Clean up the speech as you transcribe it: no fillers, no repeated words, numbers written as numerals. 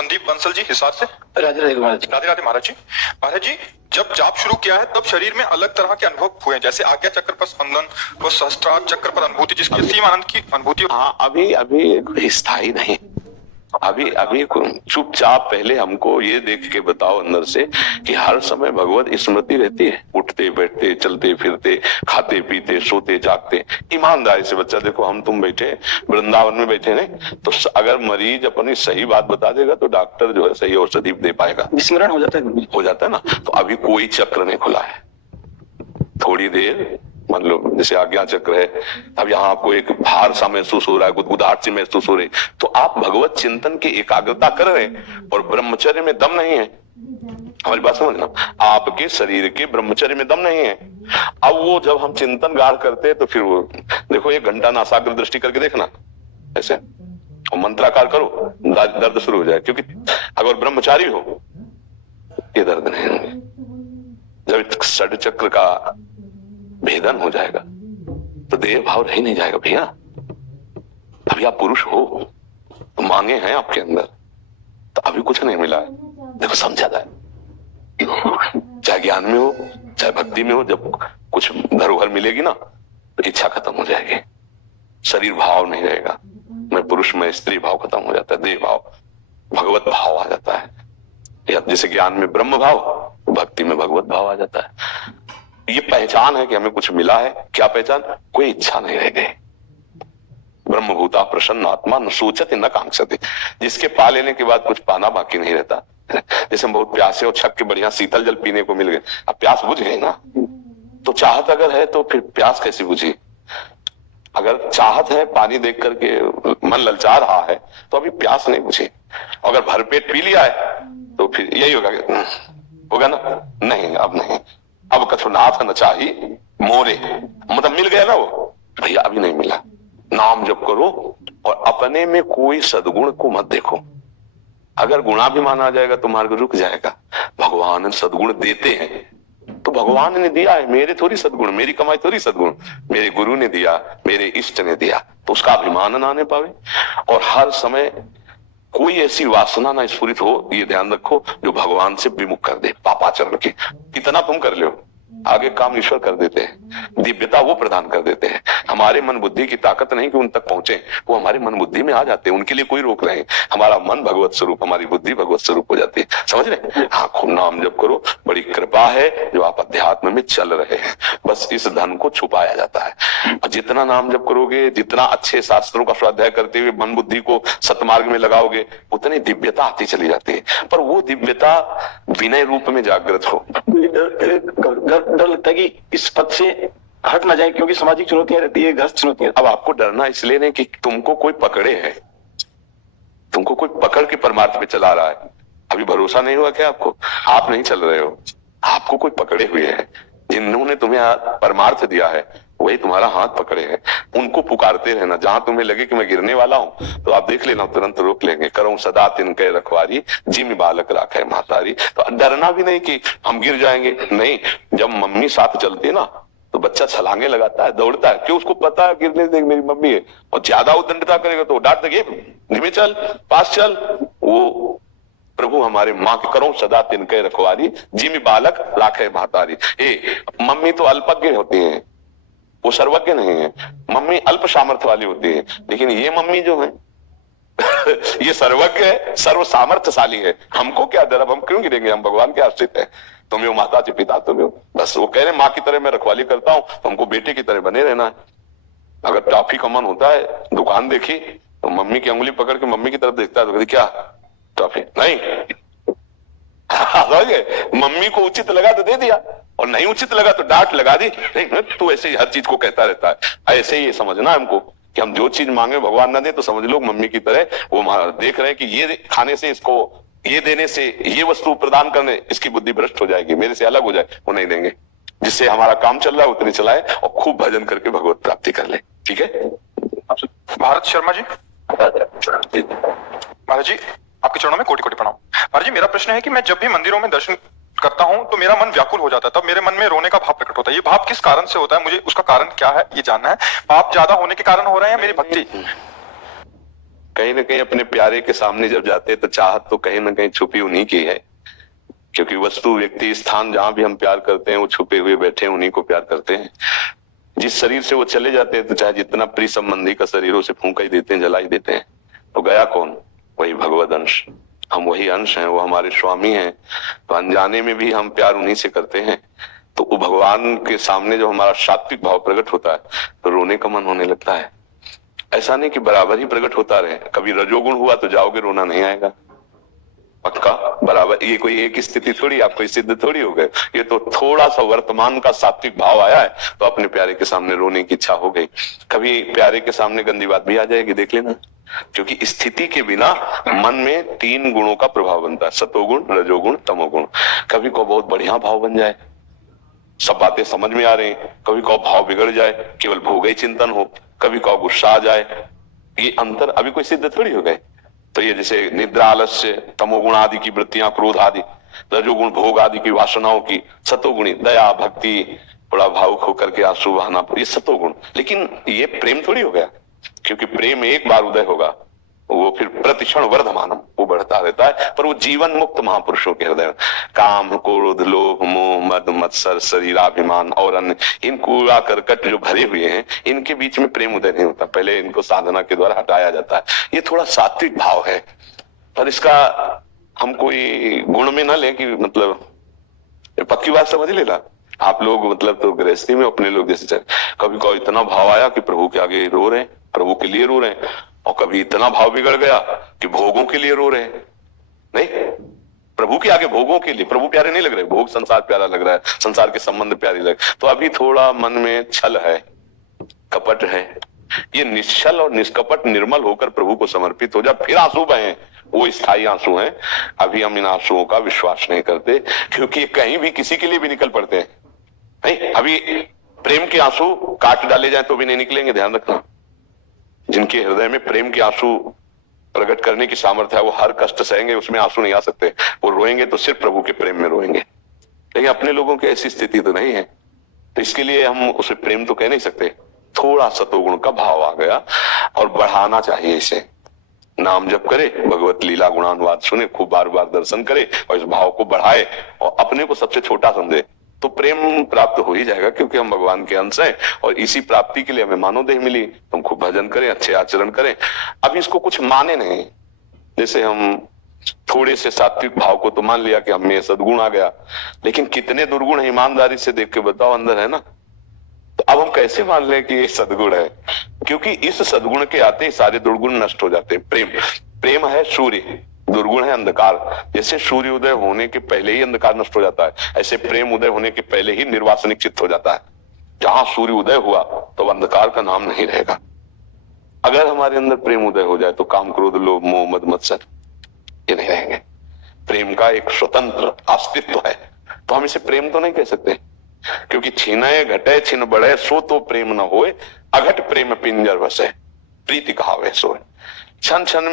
संदीप बंसल जी हिसार से। राधे राधे महाराज। राधे राधे महाराज जी। महाराज जी, जब जाप शुरू किया है तब शरीर में अलग तरह के अनुभव हुए, जैसे आज्ञा चक्र पर स्पंदन व सहस्त्रार चक्र पर अनुभूति, जिसकी सीम आनंद की अनुभूति। हाँ, अभी स्थायी नहीं। अभी चुपचाप पहले हमको ये देख के बताओ अंदर से कि हर समय भगवत स्मृति रहती है, उठते बैठते चलते फिरते खाते पीते सोते जागते। ईमानदारी से बच्चा देखो, हम तुम बैठे वृंदावन में बैठे नहीं तो अगर मरीज अपनी सही बात बता देगा तो डॉक्टर जो है सही औषधि दे पाएगा। विस्मरण हो जाता है ना। तो अभी कोई चक्र नहीं खुला है। थोड़ी देर मतलब जैसे आज्ञा चक्र है, अब यहाँ आपको एक भार सा महसूस हो रहा है, गुदगुदाहट सी महसूस हो रही, तो आप भगवत चिंतन की एकाग्रता कर रहे हैं और ब्रह्मचर्य में दम नहीं है। हमारी बात समझना, आपके शरीर के ब्रह्मचर्य में दम नहीं है। अब वो जब हम चिंतन गाढ़ करते हैं तो फिर वो देखो, 1 घंटा नासाग्र दृष्टि करके देखना ऐसे और मंत्राकार करो, दर्द शुरू हो जाए। क्योंकि अगर ब्रह्मचारी हो ये दर्द नहीं होंगे। जब षड चक्र का भेदन हो जाएगा तो देह भाव रह नहीं जाएगा भैया। अभी आप पुरुष हो तो मांगे हैं आपके अंदर, तो अभी कुछ नहीं मिला है। देखो समझा जाए, चाहे ज्ञान में हो चाहे भक्ति में हो, जब कुछ धरोहर मिलेगी ना तो इच्छा खत्म हो जाएगी, शरीर भाव नहीं रहेगा। मैं पुरुष में स्त्री भाव खत्म हो जाता है, देह भाव भगवत भाव आ जाता है। जैसे ज्ञान में ब्रह्म भाव, भक्ति में भगवत भाव आ जाता है। ये पहचान है कि हमें कुछ मिला है। क्या पहचान? कोई इच्छा नहीं रह गई। ब्रह्मभूता प्रसन्न आत्मा न सोचते न कांक्षते। जिसके पा लेने के बाद कुछ पाना बाकी नहीं रहता। जैसे हम बहुत प्यासे और छक के बढ़िया शीतल जल पीने को मिल गए, अब प्यास बुझ गई ना। तो चाहत अगर है तो फिर प्यास कैसी बुझी? अगर चाहत है, पानी देख करके मन ललचा रहा है तो अभी प्यास नहीं बुझी। अगर भरपेट पी लिया है तो फिर यही होगा ना, नहीं अब नहीं, अब कथुनाथ न चाही मोरे, मतलब मिल गया ना वो। भैया अभी नहीं मिला। नाम जप करो और अपने में कोई सद्गुण को मत देखो। अगर गुणाभिमान आ जाएगा तो मार्ग रुक जाएगा। भगवान सद्गुण देते हैं तो भगवान ने दिया है, मेरे थोड़ी सद्गुण, मेरी कमाई थोड़ी सद्गुण, मेरे गुरु ने दिया, मेरे इष्ट ने दिया, तो उसका अभिमान ना आने पावे। और हर समय कोई ऐसी वासना ना स्फुरित हो, ये ध्यान रखो, जो भगवान से विमुख कर दे। पापाचरण की कितना तुम कर लो, आगे काम ईश्वर कर देते हैं, दिव्यता वो प्रदान कर देते हैं। हमारे मन बुद्धि की ताकत नहीं कि उन तक पहुंचे, वो हमारे मन बुद्धि में आ जाते हैं, उनके लिए कोई रोक नहीं। हमारा मन भगवत स्वरूप, हमारी बुद्धि भगवत स्वरूप हो जाती है। समझ रहे? हाँ, खूब नाम जप करो, बड़ी कृपा है जो आप अध्यात्म में चल रहे हैं। बस इस धन को छुपाया जाता है। और जितना नाम जप करोगे, जितना अच्छे शास्त्रों का स्वाध्याय करते हुए मन बुद्धि को सतमार्ग में लगाओगे, उतनी दिव्यता आती चली जाती है। पर वो दिव्यता विनय रूप में जागृत हो। डर लगता है कि इस पद से हट ना जाए, क्योंकि सामाजिक चुनौतियां रहती है, ग्रस्त चुनौतियां। अब आपको डरना इसलिए नहीं कि तुमको कोई पकड़े है, तुमको कोई पकड़ के परमार्थ पे चला रहा है। अभी भरोसा नहीं हुआ क्या आपको? आप नहीं चल रहे हो, आपको कोई पकड़े हुए है। जिन्होंने तुम्हें परमार्थ दिया है वही तुम्हारा हाथ पकड़े हैं। उनको पुकारते रहना। जहां तुम्हें लगे कि मैं गिरने वाला हूं तो आप देख लेना, तुरंत रोक लेंगे। करो सदा तिनके रखवारी, जिम बालक राखे महतारी। तो डरना भी नहीं कि हम गिर जाएंगे, नहीं। जब मम्मी साथ चलती है ना तो बच्चा छलांगे लगाता है, दौड़ता है, क्यों? उसको पता है गिरने से मेरी मम्मी है। और ज्यादा उद्दंडता करेगा तो डांट देंगे, धीमे चल, पास चल। वो प्रभु हमारे माँ के करो सदा तिनके रखवारी, जिम बालक राखे महतारी। मम्मी तो अल्पज्ञ होती है, वो सर्वज्ञ नहीं है। मम्मी अल्प सामर्थ्य वाली होती है, लेकिन ये मम्मी जो है ये सर्वज्ञ है, सर्व सामर्थ्यशाली है। हमको क्या डर? अब हम क्यों गिरेंगे? हम भगवान के आश्रित हैं। तुम हो माता जी, पिता तुम हो। बस वो कह रहे माँ की तरह मैं रखवाली करता हूँ, हमको बेटे की तरह बने रहना है। अगर टॉफी का मन होता है, दुकान देखी तो मम्मी की अंगुली पकड़ के मम्मी की तरफ देखता है तो कहती क्या टॉफी? नहीं। मम्मी को उचित लगा तो दे दिया, और नहीं उचित लगा तो डांट लगा दी। नहीं, तू ऐसे ही हर चीज को कहता रहता है। ऐसे ही समझना हमको कि हम जो चीज मांगे भगवान ना दे तो समझ लो मम्मी की तरह वो देख रहे हैं कि ये खाने से, इसको ये देने से, ये वस्तु प्रदान करने इसकी बुद्धि भ्रष्ट हो जाएगी, मेरे से अलग हो जाए, वो नहीं देंगे। जिससे हमारा काम चल रहा है उतने चलाए और खूब भजन करके भगवत प्राप्ति कर ले। ठीक है? भारत शर्मा जी। महाराज जी, आपके चरणों में कोटि कोटि प्रणाम। महाराज जी, मेरा प्रश्न है कि मैं जब भी मंदिरों में दर्शन करता हूं तो मेरा मन व्याकुल हो जाता है, तब मेरे मन में रोने का भाव प्रकट होता है। ये भाव किस कारण से होता है? मुझे उसका कारण क्या है ये जानना है। पाप ज्यादा होने के कारण हो रहे हैं या मेरी भक्ति? कहीं ना कहीं अपने प्यारे के सामने जब जाते हैं तो चाहत तो कहीं ना कहीं छुपी उन्हीं की है, क्योंकि वस्तु, व्यक्ति, स्थान जहां भी हम प्यार करते हैं वो छुपे हुए बैठे हैं, उन्हीं को प्यार करते हैं। जिस शरीर से वो चले जाते हैं तो चाहे जितना प्रिय संबंधी का शरीरों से फूंक ही देते हैं, जला ही देते हैं, तो गया कौन? वही भगवद अंश। हम वही अंश हैं, वो हमारे स्वामी हैं, तो अनजाने में भी हम प्यार उन्हीं से करते हैं। तो वो भगवान के सामने जब हमारा सात्विक भाव प्रकट होता है तो रोने का मन होने लगता है। ऐसा नहीं कि बराबर ही प्रकट होता रहे, कभी रजोगुण हुआ तो जाओगे, रोना नहीं आएगा, पक्का बराबर। ये कोई एक स्थिति थोड़ी, आप कोई सिद्ध थोड़ी हो गए, ये तो थोड़ा सा वर्तमान का सात्विक भाव आया है तो अपने प्यारे के सामने रोने की इच्छा हो गई। कभी प्यारे के सामने गंदी बात भी आ जाएगी, देख लेना, क्योंकि स्थिति के बिना मन में 3 गुणों का प्रभाव बनता है, सतोगुण, रजोगुण, तमोगुण। कभी को बहुत बढ़िया भाव बन जाए, सब बातें समझ में आ रही, कभी को भाव बिगड़ जाए, केवल भोग ही चिंतन हो, कभी को गुस्सा आ जाए, ये अंतर अभी कोई सिद्ध थोड़ी हो गए। तो ये जैसे निद्रा, आलस्य, तमोगुण आदि की वृत्तियां, क्रोध आदि, रजोगुण भोग आदि की वासनाओं की, सतोगुणी दया, भक्ति, बड़ा भावुक होकर के आंसू बहाना, ये सतोगुण। लेकिन ये प्रेम थोड़ी हो गया, क्योंकि प्रेम एक बार उदय होगा वो फिर प्रतिक्षण वर्धमानम, वो बढ़ता रहता है, पर वो जीवन मुक्त महापुरुषों के हृदय, काम, क्रोध, लोभ, मोह, मद, मत्सर, शरीराभिमान और अन्य इन कूड़ा करकट जो भरे हुए हैं, इनके बीच में प्रेम उदय नहीं होता, पहले इनको साधना के द्वारा हटाया जाता है। ये थोड़ा सात्विक भाव है, पर इसका हम कोई गुण में न लें कि मतलब पक्की बात समझ लेना आप लोग, मतलब तो गृहस्थी में अपने लोग जैसे कभी कोई इतना भाव आया कि प्रभु के आगे रो रहे हैं, प्रभु के लिए रो रहे हैं, और कभी इतना भाव बिगड़ गया कि भोगों के लिए रो रहे हैं। नहीं, प्रभु के आगे भोगों के लिए प्रभु प्यारे नहीं लग रहे, भोग संसार प्यारा लग रहा है, संसार के संबंध प्यारे लग, तो अभी थोड़ा मन में छल है, कपट है। ये निश्चल और निष्कपट निर्मल होकर प्रभु को समर्पित हो जा, फिर आंसू बहे, वो स्थायी आंसू हैं। अभी हम इन आंसुओं का विश्वास नहीं करते, क्योंकि कहीं भी किसी के लिए भी निकल पड़ते हैं। नहीं, अभी प्रेम के आंसू काट डाले जाए तो भी नहीं निकलेंगे, ध्यान रखना। जिनके हृदय में प्रेम के आंसू प्रकट करने की सामर्थ्य है वो हर कष्ट सहेंगे, उसमें आंसू नहीं आ सकते, वो रोएंगे तो सिर्फ प्रभु के प्रेम में रोएंगे। लेकिन अपने लोगों की ऐसी स्थिति तो नहीं है, तो इसके लिए हम उसे प्रेम तो कह नहीं सकते, थोड़ा सतोगुण का भाव आ गया, और बढ़ाना चाहिए इसे। नाम जप करे, भगवत लीला गुणानुवाद सुने, खूब बार बार दर्शन करे और इस भाव को बढ़ाए और अपने को सबसे छोटा समझे, तो प्रेम प्राप्त हो ही जाएगा, क्योंकि हम भगवान के अंश हैं और इसी प्राप्ति के लिए हमें मानव देह मिली। तुम खूब भजन करें, अच्छे आचरण करें। अब इसको कुछ माने नहीं, जैसे हम थोड़े से सात्विक भाव को तो मान लिया कि हमें ये सद्गुण आ गया, लेकिन कितने दुर्गुण ईमानदारी से देख के बताओ अंदर है ना, तो अब हम कैसे मान लें कि ये सद्गुण है? क्योंकि इस सद्गुण के आते ही सारे दुर्गुण नष्ट हो जाते हैं। प्रेम है सूर्य, दुर्गुण है अंधकार। जैसे सूर्य उदय होने के पहले ही अंधकार नष्ट हो जाता है, ऐसे प्रेम उदय होने के पहले ही निर्वासनिक चित्त हो जाता है। जहां सूर्य उदय हुआ तो अंधकार का नाम नहीं रहेगा। अगर हमारे अंदर प्रेम उदय हो जाए तो काम, क्रोध, लोभ, मोह, मद, मत्सर ये नहीं रहेंगे। प्रेम का एक स्वतंत्र अस्तित्व है, तो हम इसे प्रेम तो नहीं कह सकते, क्योंकि छीने घटे छिन बढ़े सो तो प्रेम न होए, अघट प्रेम पिंजर बसे, प्रीति कहावे सोए। क्षण क्षण में